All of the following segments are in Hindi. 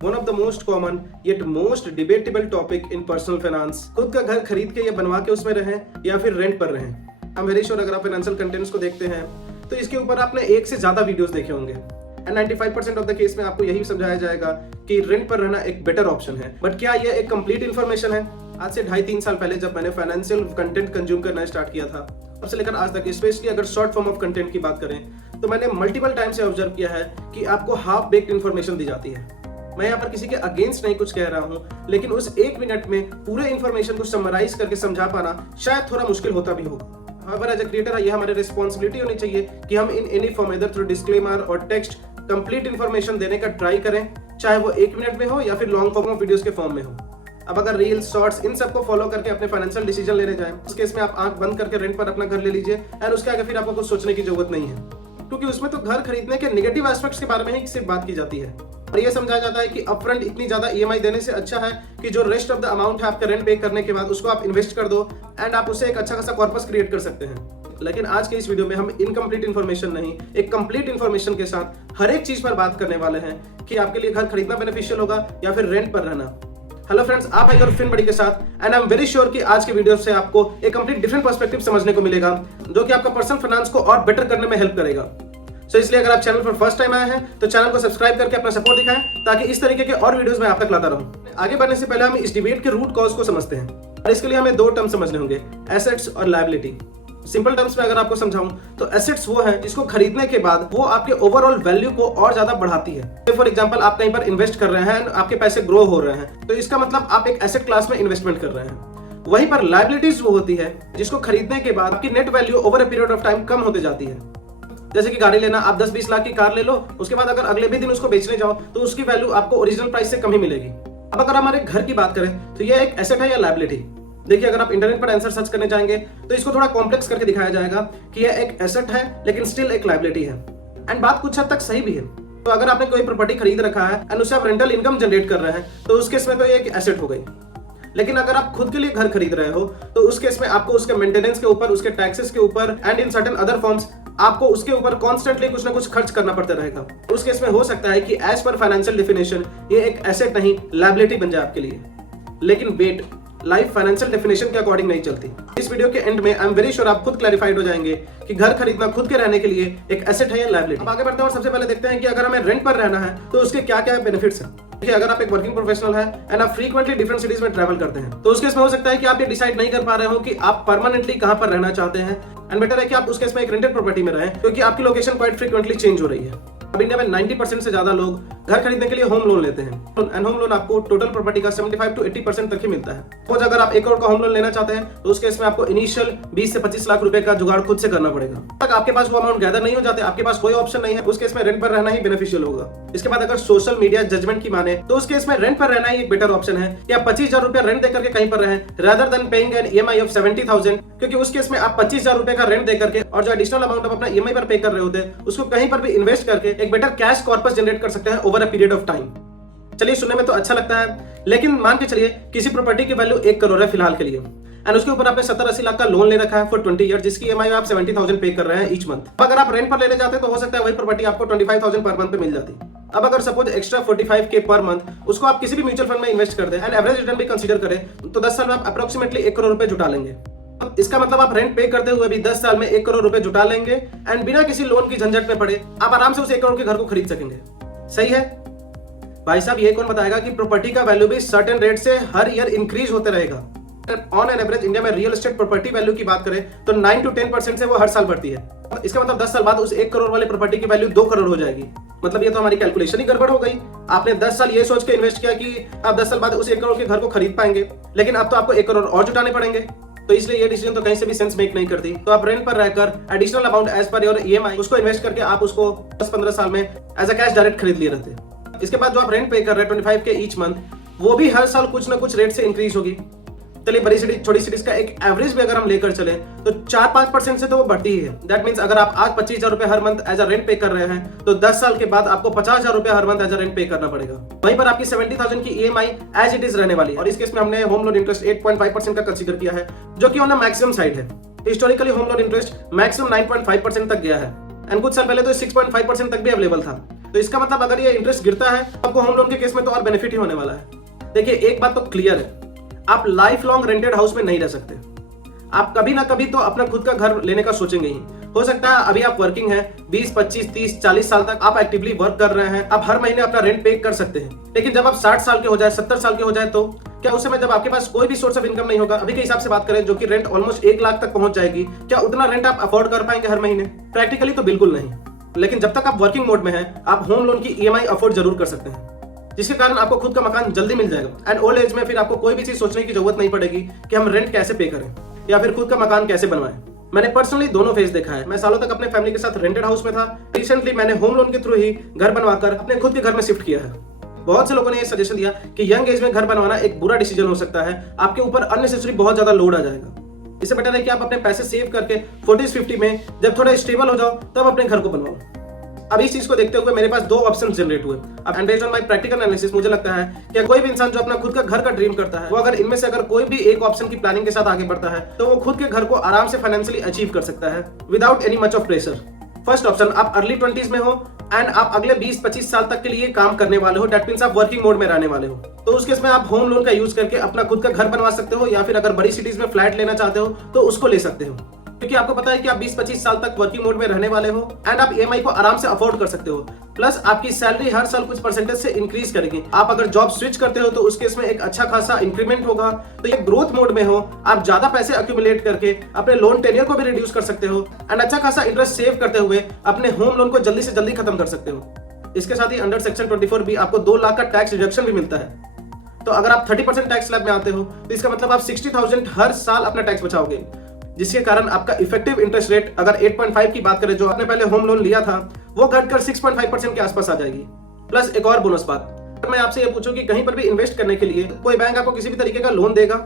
One of the most common yet most debatable topic in personal finance. खुद का घर खरीद के या बनवा के उसमें रहें या फिर रेंट पर रहें। आई एम वेरी श्योर अगर आप फाइनेंशियल कंटेंट्स को देखते हैं तो इसके ऊपर आपने एक से ज्यादा वीडियोस देखे होंगे एंड 95% ऑफ द केस में आपको यही समझाया जाएगा कि रेंट पर रहना एक बेटर ऑप्शन है। बट क्या यह एक कंप्लीट इन्फॉर्मेशन है? आज से 2.5-3 साल पहले जब मैंने फाइनेंशियल कंटेंट कंज्यूम करना स्टार्ट किया था, तब से लेकर आज तक, स्पेशली अगर शॉर्ट फॉर्म ऑफ कंटेंट की बात करें, तो मैंने मल्टीपल टाइम से ऑब्जर्व किया है कि आपको हाफ बेक्ड इन्फॉर्मेशन दी जाती है। मैं यहाँ पर किसी के अगेंस्ट नहीं कुछ कह रहा हूँ, लेकिन उस 1 मिनट में पूरे इन्फॉर्मेशन को समराइज करके समझा पाना शायद थोड़ा मुश्किल होता भी होगा। However, एज ए क्रिएटर ये हमारी रिस्पॉन्सिबिलिटी होनी चाहिए कि हम इन एनी फॉर्म इधर थ्रू डिस्क्लेमर और टेक्स्ट कंप्लीट इन्फॉर्मेशन देने का ट्राई करें, चाहे वो 1 मिनट में हो या फिर लॉन्ग फॉर्म ऑफ वीडियोस के फॉर्म में हो। अब अगर रील्स, शॉर्ट्स इन सबको फॉलो करके अपने फाइनेंशियल डिसीजन लेने जाएं, उस केस में आप आंख बंद करके रेंट पर अपना घर ले लीजिए एंड उसके आगे फिर आपको कुछ सोचने की जरूरत नहीं है, क्योंकि उसमें तो घर खरीदने के नेगेटिव एस्पेक्ट्स के बारे में ही सिर्फ बात की जाती है। और ये समझाया जाता है कि अपफ्रंट इतनी ज्यादा ईएमआई देने से अच्छा है कि जो रेस्ट ऑफ द अमाउंट है आपके रेंट पे करने के बाद उसको आप इन्वेस्ट कर दो एंड आप उससे एक अच्छा खासा कॉर्पस क्रिएट कर सकते हैं। लेकिन आज के इस वीडियो में हम इनकम्प्लीट इन्फॉर्मेशन नहीं, एक कंप्लीट इन्फॉर्मेशन के साथ हर एक चीज पर बात करने वाले हैं कि आपके लिए घर खरीदना बेनिफिशियल होगा या फिर रेंट पर रहना। हेलो फ्रेंड्स, आप हैं फिन बड़ी के साथ and I am very sure कि आज के वीडियो से आपको एक कंप्लीट डिफरेंट पर्सपेक्टिव समझने को मिलेगा, जो कि आपका पर्सनल फाइनेंस को और बेटर करने में हेल्प करेगा। सो इसलिए अगर आप चैनल पर फर्स्ट टाइम आए हैं तो चैनल को सब्सक्राइब करके अपना सपोर्ट दिखाएं, ताकि इस तरीके के और वीडियोस मैं आप तक लाता रहूं। आगे बढ़ने से पहले हम इस डिबेट के रूट कॉज को समझते हैं, और इसके लिए हमें 2 टर्म समझने होंगे, एसेट्स और लायबिलिटी। सिंपल टर्म्स में अगर आपको समझाऊं तो एसेट्स वो है जिसको खरीदने के बाद वो आपके ओवरऑल वैल्यू को और ज्यादा बढ़ाती है। फॉर एग्जांपल, आप कहीं पर इन्वेस्ट कर रहे हैं, आपके पैसे ग्रो हो रहे हैं, तो इसका मतलब आप एक एसेट क्लास में इन्वेस्टमेंट कर रहे हैं। वहीं पर लायबिलिटीज वो होती है जिसको खरीदने के बाद आपकी net value over a period of time कम होती जाती है। जैसे कि गाड़ी लेना, आप 10-20 लाख की कार ले लो, उसके बाद अगर अगले भी दिन उसको बेचने जाओ तो उसकी वैल्यू आपको ओरिजिनल प्राइस से कम ही मिलेगी। अब अगर हमारे घर की बात करें तो यह एक एसेट है या लायबिलिटी? देखिए, अगर आप इंटरनेट पर आंसर सर्च करने जाएंगे तो इसको थोड़ा कॉम्प्लेक्स करके दिखाया जाएगा कि यह एक एसेट है लेकिन स्टिल एक लायबिलिटी है। एंड बात कुछ हद तक सही भी है। तो अगर आपने कोई प्रॉपर्टी खरीद रखा है एंड उससे आप रेंटल इनकम जनरेट कर रहे हैं तो उस केस में तो ये एक एसेट हो गई। लेकिन अगर आप खुद के लिए घर खरीद रहे हो तो उस केस में आपको उसके मेंटेनेंस के ऊपर, उसके टैक्सेस के ऊपर and in certain other forms आपको उसके ऊपर कॉन्स्टेंटली कुछ ना कुछ खर्च करना पड़ता रहेगा। उस केस में हो सकता है कि एज पर फाइनेंशियल डेफिनेशन ये एक एसेट नहीं, लायबिलिटी बन जाए आपके लिए। लेकिन वेट, लाइफ फाइनेंशियल डेफिनेशन के अकॉर्डिंग नहीं चलती। इस वीडियो के एंड में आई एम वेरी श्योर आप खुद क्लैरिफाइड हो जाएंगे कि घर खरीदना खुद के रहने के लिए एक एसेट है या लायबिलिटी। अब आगे बढ़ते हैं और सबसे पहले देखते हैं कि अगर हमें रेंट पर रहना है तो उसके क्या क्या बेनिफिट्स हैं। देखिए, अगर आप एक वर्किंग प्रोफेशनल है एंड आप फ्रीक्वेंटली डिफरेंट सिटीज में ट्रैवल करते हैं तो उस केस में हो सकता है कि आप ये डिसाइड नहीं कर पा रहे हो कि आप परमानेंटली कहां पर रहना चाहते हैं, एंड बेटर है कि आप उस केस में एक रेंटेड प्रॉपर्टी में रहें, क्योंकि आपकी लोकेशन क्वाइट फ्रीक्वेंटली चेंज हो रही है। अब इंडिया में 90% से ज्यादा लोग घर खरीदने के लिए होम लोन लेते हैं एंड होम लोन आपको टोटल प्रॉपर्टी का 75 to 80% तक ही मिलता है। सपोज अगर आप 1 करोड़ का होम लोन लेना चाहते हैं तो उस केस में आपको इनिशियल 20 से 25 लाख रुपए का जुगाड़ खुद से करना पड़ेगा। तक आपके पास वो अमाउंट गैदर नहीं हो जाते, आपके पास कोई ऑप्शन नहीं है, उस केस में रेंट पर रहना ही बेनिफिशियल होगा। इसके बाद अगर सोशल मीडिया जजमेंट की माने तो उस केस में रेंट पर रहना ही एक बेटर ऑप्शन है कि आप 25,000 रुपया रेंट देकर के कहीं पर रहें rather than paying an EMI of 70,000, क्योंकि उस केस में आप 25,000 रुपए का रेंट देकर के और जो एडिशनल अमाउंट आप अपना ईएमआई पर पे कर रहे होते हैं उसको कहीं पर भी इन्वेस्ट करके एक बेटर कैश कॉर्पस जनरेट कर सकते हैं over a period of time. चलिए, सुनने में तो अच्छा लगता है, लेकिन मान के चलिए किसी प्रॉपर्टी की वैल्यू 1 करोड़ है फिलहाल के लिए एंड उसके ऊपर आपने 70-80 लाख का लोन ले रखा है फॉर 20 ईयर, जिसकी ईएमआई आप 70,000 पे कर रहे हैं ईच मंथ। अगर आप रेंट पर लेने जाते हैं तो हो सकता है वही प्रॉपर्टी आपको 25,000 पर मंथ पे मिल जाती। अब अगर suppose extra 45K per month उसको आप किसी भी म्यूचुअल फंड में इन्वेस्ट कर दें एंड एवरेज रिटर्न भी कंसीडर करें तो 10 साल में आप अप्रोक्सीमेटली 1 करोड़ रुपए जुटा लेंगे। अब इसका मतलब आप रेंट पे करते हुए भी 10 साल में 1 करोड़ रुपए जुटा लेंगे एंड बिना किसी लोन की झंझट में पड़े आप आराम से उस 1 करोड़ के घर को खरीद सकेंगे। सही है भाई साहब, ये कौन बताएगा कि प्रॉपर्टी का वैल्यू भी सर्टेन रेट से हर ईयर इंक्रीज होते रहेगा। ऑन एन एवरेज इंडिया में रियल एस्टेट प्रॉपर्टी वैल्यू की बात करें तो 9 to 10% से वो हर साल बढ़ती है। इसका मतलब 10 साल बाद उस 1 करोड़ वाले प्रॉपर्टी की वैल्यू 2 करोड़ हो जाएगी। मतलब ये तो हमारी कैलकुलेशन ही गड़बड़ हो गई। आपने 10 साल ये सोच के इन्वेस्ट किया कि आप 10 साल बाद उस 1 करोड़ के घर को खरीद पाएंगे, लेकिन अब तो आपको 1 करोड़ और जुटाने पड़ेंगे। तो इसलिए ये डिसीजन तो कहीं से भी सेंस मेक नहीं करती। तो आप रेंट पर रहकर additional amount as per your EMI उसको इन्वेस्ट करके आप उसको 10-15 साल में एज अ कैश डायरेक्ट खरीद लिए रहते। इसके बाद जो आप रेंट पे कर रहे हैं 25K ईच मंथ, वो भी हर साल कुछ ना कुछ रेट से इंक्रीज होगी। चलिए, बड़ी सिटी छोटी सिटीज का एक एवरेज भी अगर हम लेकर चले तो 4-5% से तो वो बढ़ती ही है। दैट मीन्स अगर आप आज 25,000 रुपए हर मंथ एज अ रेंट पे कर रहे हैं तो 10 साल के बाद आपको 50,000 रुपए हर मंथ एज अ रेंट पे करना पड़ेगा। वहीं पर आपकी 70,000 की ईएमआई एज इट इज रहने वाली है। और इस केस में हमने होम लोन इंटरेस्ट 8.5% का कंसीडर किया है, जो कि ऑन द मैक्सिमम साइड है। Historically home loan interest maximum 9.5% तक गया है एंड कुछ साल पहले तो 6.5% तक भी अवेलेबल था। तो इसका मतलब अगर ये इंटरेस्ट गिरता है तो आपको होम लोन के केस में तो और बेनिफिट ही होने वाला है। देखिए एक बात तो क्लियर है, आप लाइफ लॉन्ग रेंटेड हाउस में नहीं रह सकते। आप कभी ना कभी तो अपना खुद का घर लेने का सोचेंगे ही। हो सकता है अभी आप वर्किंग हैं, 20, 25, 30, 40 साल तक आप एक्टिवली वर्क कर रहे हैं, आप हर महीने अपना रेंट पे कर सकते हैं। लेकिन जब आप 60 साल के हो जाए, 70 साल के हो जाए, तो क्या उस समय जब आपके पास कोई भी सोर्स ऑफ इनकम नहीं होगा, अभी के हिसाब से बात करें जो कि रेंट ऑलमोस्ट 1 लाख तक पहुंच जाएगी, क्या उतना रेंट आप अफोर्ड कर पाएंगे हर महीने? प्रैक्टिकली तो बिल्कुल नहीं। लेकिन जब तक आप वर्किंग मोड में हैं, आप होम लोन की EMI अफोर्ड जरूर कर सकते हैं, जिसके कारण आपको खुद का मकान जल्दी मिल जाएगा। एंड ओल्ड एज में फिर आपको कोई भी चीज सोचने की जरूरत नहीं पड़ेगी कि हम रेंट कैसे पे करें या फिर खुद का मकान कैसे बनवाएं। मैंने पर्सनली दोनों फेज देखा है। मैं सालों तक अपने फैमिली के साथ रेंटेड हाउस में था। रिसेंटली मैंने होम लोन के थ्रू ही घर बनवाकर अपने खुद के घर में शिफ्ट किया है। बहुत से लोगों ने ये सजेशन दिया कि यंग एज में घर बनवाना एक बुरा डिसीजन हो सकता है, आपके ऊपर अननेसेसरी बहुत ज्यादा लोड आ जाएगा। इससे बेटर है कि आप अपने पैसे सेव करके 40-50 में जब थोड़ा स्टेबल हो जाओ तब अपने घर को बनवाओ। अब इस चीज को देखते हुए मेरे पास 2 ऑप्शन जनरेट हुए। अब based on my practical analysis मुझे लगता है कि कोई भी इंसान जो अपना खुद का घर का ड्रीम करता है, वो अगर इनमें से अगर कोई भी एक ऑप्शन की प्लानिंग के साथ आगे बढ़ता है तो वो खुद के घर को आराम से फाइनेंशियली अचीव कर सकता है without any much of pressure. First option, आप अर्ली 20s में हो एंड आप अगले 20-25 साल तक के लिए काम करने वाले हो, दैट मींस आप वर्किंग मोड में रहने वाले हो, तो उस केस में आप होम लोन का यूज करके अपना खुद का घर बनवा सकते हो, या फिर अगर बड़ी सिटीज में फ्लैट लेना चाहते हो तो उसको ले सकते हो, क्योंकि आपको पता है कि आप 20-25 साल तक वर्किंग मोड में रहने वाले हो एंड आप EMI को आराम से अफोर्ड कर सकते हो। प्लस आपकी सैलरी हर साल कुछ परसेंटेज से इंक्रीज करेगी। आप अगर जॉब स्विच करते हो तो उस केस में एक अच्छा खासा इंक्रीमेंट होगा। तो ये ग्रोथ मोड में हो, आप ज्यादा पैसे अक्यूमुलेट करके अपने लोन टेन्योर को भी रिड्यूस कर सकते हो एंड अच्छा खासा इंटरेस्ट सेव करते हुए अपने होम लोन को जल्दी से जल्दी खत्म कर सकते हो। इसके साथ ही अंडर सेक्शन 24 भी आपको 2 लाख का टैक्स डिडक्शन भी मिलता है। तो अगर आप 30% टैक्स स्लैब में आते हो तो इसका मतलब आप 60,000 हर साल अपना टैक्स बचाओगे, जिसके कारण आपका इफेक्टिव इंटरेस्ट रेट अगर 8.5 की बात करें जो आपने पहले होम लोन लिया था, वो घटकर 6.5% के आसपास आ जाएगी। प्लस एक और बोनस बात, मैं आपसे ये पूछूं कि कहीं पर भी इन्वेस्ट करने के लिए कोई बैंक आपको किसी भी तरीके का लोन देगा?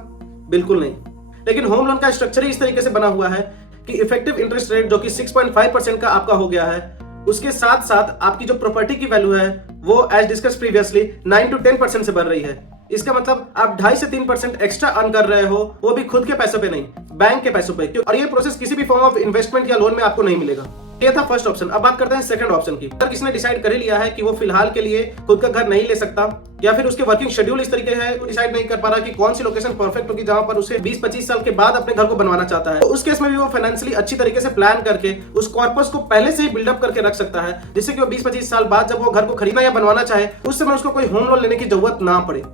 बिल्कुल नहीं। लेकिन होम लोन का स्ट्रक्चर ही इस तरीके से बना हुआ है कि इफेक्टिव इंटरेस्ट रेट जो कि 6.5% का आपका हो गया है, उसके साथ साथ आपकी जो प्रॉपर्टी की वैल्यू है वो एज डिस्कस प्रीवियसली 9 to 10% से बढ़ रही है। इसका मतलब आप 2.5 से 3% एक्स्ट्रा अर्न कर रहे हो, वो भी खुद के पैसों पे नहीं, बैंक के पैसों पे। और ये प्रोसेस किसी भी फॉर्म ऑफ इन्वेस्टमेंट या लोन में आपको नहीं मिलेगा। ये था फर्स्ट ऑप्शन। अब बात करते हैं सेकंड ऑप्शन की। अगर किसी ने डिसाइड कर ही लिया है कि वो फिलहाल के लिए खुद का घर नहीं ले सकता, या फिर उसके वर्किंग शेड्यूल इस तरीके है, वो डिसाइड नहीं कर पा रहा कि कौन सी लोकेशन परफेक्ट होगी जहां पर उसे 20-25 साल के बाद अपने घर को बनवाना चाहता है, तो उस केस में भी वो फाइनेंशियली अच्छी तरीके से प्लान करके उस कॉर्पस को पहले से ही बिल्डअप करके रख सकता है, जिससे कि वो 20-25 साल बाद जब वो घर को खरीदना या बनवाना चाहे उस समय उसको कोई होम लोन लेने की जरूरत ना पड़े।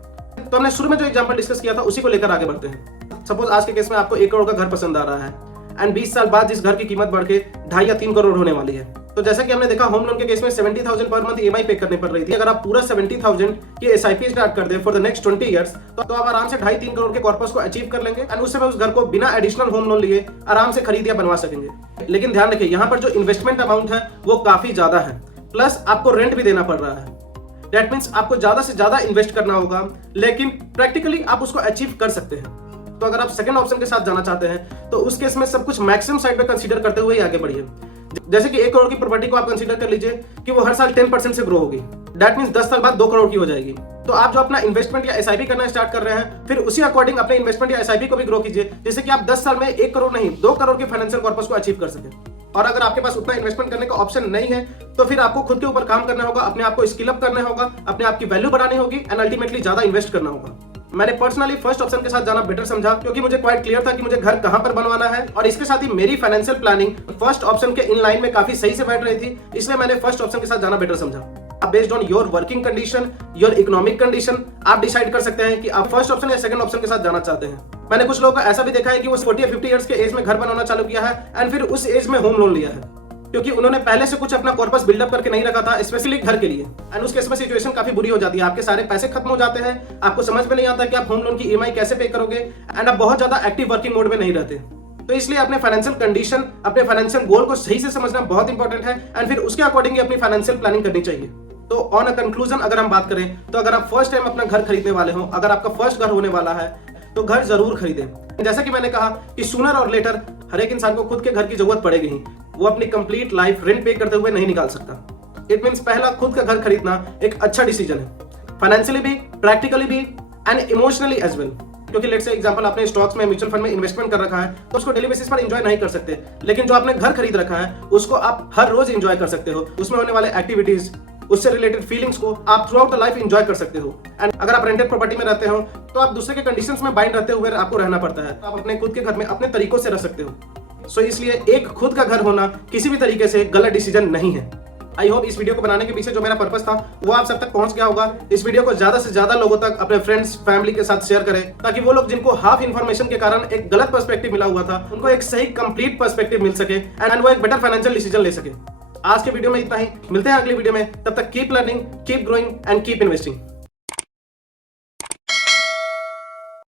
तो हमने शुरू में जो एग्जांपल डिस्कस किया था उसी को लेकर आगे बढ़ते हैं। सपोज आज के केस में आपको 1 करोड़ का घर पसंद आ रहा है एंड 20 साल बाद जिस घर की कीमत बढ़ के 2.5 या 3 करोड़ होने वाली है। तो जैसा कि हमने देखा होम लोन के केस में 70,000 पर मंथ EMI पे करने पड़ रही थी। अगर आप पूरा 70,000 की SIP स्टार्ट कर दें फॉर द नेक्स्ट 20 ईयर्स, तो आप आराम से 2.5-3 करोड़ के कॉर्पस को अचीव कर लेंगे एंड उस समय उस घर को बिना एडिशनल होम लोन लिए आराम से खरीद या बनवा सकेंगे। लेकिन ध्यान रखिए, यहाँ पर जो इन्वेस्टमेंट अमाउंट है वो काफी ज्यादा है, प्लस आपको रेंट भी देना पड़ रहा है। दैट मीन्स आपको ज्यादा से ज्यादा इन्वेस्ट करना होगा, लेकिन प्रैक्टिकली आप उसको अचीव कर सकते हैं। तो अगर आप सेकंड ऑप्शन के साथ जाना चाहते हैं तो उस केस में सब कुछ मैक्सिमम साइड पे कंसीडर करते हुए आगे बढ़िए। जैसे कि 1 करोड़ की प्रॉपर्टी को आप कंसीडर कर लीजिए कि वो हर साल 10% से ग्रो होगी। दैट मीन्स 10 साल बाद 2 करोड़ की हो जाएगी। तो आप जो अपना इन्वेस्टमेंट या SIP करना स्टार्ट कर रहे हैं, फिर उसी अकॉर्डिंग अपने इन्वेस्टमेंट या SIP को भी ग्रो कीजिए, जिससे कि आप 10 साल में 1 करोड़ नहीं 2 करोड़ के फाइनेंशियल कॉर्पस को अचीव कर सके। और अगर आपके पास उतना इन्वेस्टमेंट करने का ऑप्शन नहीं है तो फिर आपको खुद के ऊपर काम करना होगा, अपने आप को स्किल अप करना होगा, अपने आप की वैल्यू बढ़ानी होगी एंड अल्टीमेटली ज्यादा इन्वेस्ट करना होगा। मैंने पर्सनली फर्स्ट ऑप्शन के साथ जाना बेटर समझा, क्योंकि मुझे क्वाइट क्लियर था कि मुझे घर कहां पर बनवाना है, और इसके साथ ही मेरी फाइनेंशियल प्लानिंग फर्स्ट ऑप्शन के इन लाइन में काफी सही से बैठ रही थी, इसलिए मैंने फर्स्ट ऑप्शन के साथ जाना बेटर समझा। अब based on your working condition, your economic condition, आप डिसाइड कर सकते हैं कि आप फर्स्ट ऑप्शन या सेकंड ऑप्शन के साथ जाना चाहते हैं। मैंने कुछ लोगों को ऐसा भी देखा है कि वो 40 या 50 इयर्स के एज में घर बनाना चालू किया है एंड फिर उस एज में होम लोन लिया है, क्योंकि उन्होंने पहले से कुछ अपना कॉर्पस बिल्डअप करके नहीं रखा था स्पेशली घर के लिए। एंड उस केस में सिचुएशन काफी बुरी हो जाती है, आपके सारे पैसे खत्म हो जाते हैं, आपको समझ में नहीं आता कि आप होम लोन की EMI कैसे पे करोगे एंड आप बहुत ज्यादा एक्टिव वर्किंग मोड में नहीं रहते। तो इसलिए अपने फाइनेंशियल कंडीशन, अपने फाइनेंशियल गोल को सही से समझना बहुत इंपॉर्टेंट है एंड फिर उसके अकॉर्डिंग अपनी फाइनेंशियल प्लानिंग करनी चाहिए। तो ऑन अ कंक्लूजन अगर हम बात करें तो अगर आप फर्स्ट टाइम अपना घर खरीदने वाले हो, अगर आपका फर्स्ट घर होने वाला है तो घर जरूर खरीदें। जैसा कि मैंने कहा कि सूनर और लेटर हर एक इंसान को खुद के घर की जरूरत पड़ेगी ही, वो अपनी कंप्लीट लाइफ रेंट पे करते हुए नहीं निकाल सकता। इट मींस पहला खुद का घर खरीदना एक अच्छा डिसीजन है, फाइनेंशियली भी, प्रैक्टिकली भी एंड इमोशनली एज वेल। क्योंकि लेट्स से एग्जांपल आपने स्टॉक्स में, म्यूचुअल फंड में इन्वेस्टमेंट कर रखा है तो उसको डेली बेसिस पर एंजॉय नहीं कर सकते, लेकिन जो आपने घर खरीद रखा है उसको आप हर रोज एंजॉय कर सकते हो। उसमें होने वाले एक्टिविटीज, उससे रिलेटेड फीलिंग्स को आप through out the life enjoy कर सकते हो। एंड अगर आप रेंटेड प्रॉपर्टी में रहते हो तो आप दूसरे के कंडीशंस में बाइंड रहते हुए आपको रहना पड़ता है। आप अपने खुद के घर में अपने तरीकों से रह सकते हो। सो इसलिए एक खुद का घर होना किसी भी तरीके से गलत डिसीजन नहीं है। आई होप इस वीडियो को बनाने के पीछे जो मेरा पर्पस था वो आप सब तक पहुंच गया होगा। इस वीडियो को ज्यादा से ज्यादा लोगों तक अपने फ्रेंड्स फैमिली के साथ शेयर करें, ताकि वो लोग जिनको हाफ इन्फॉर्मेशन के कारण एक गलत पर्सपेक्टिव मिला हुआ था, उनको एक सही कंप्लीट पर्सपेक्टिव मिल सके एंड वो एक बेटर फाइनेंशियल डिसीजन ले सके। आज के वीडियो में इतना ही, मिलते हैं अगली वीडियो में। तब तक keep learning, keep growing and keep investing.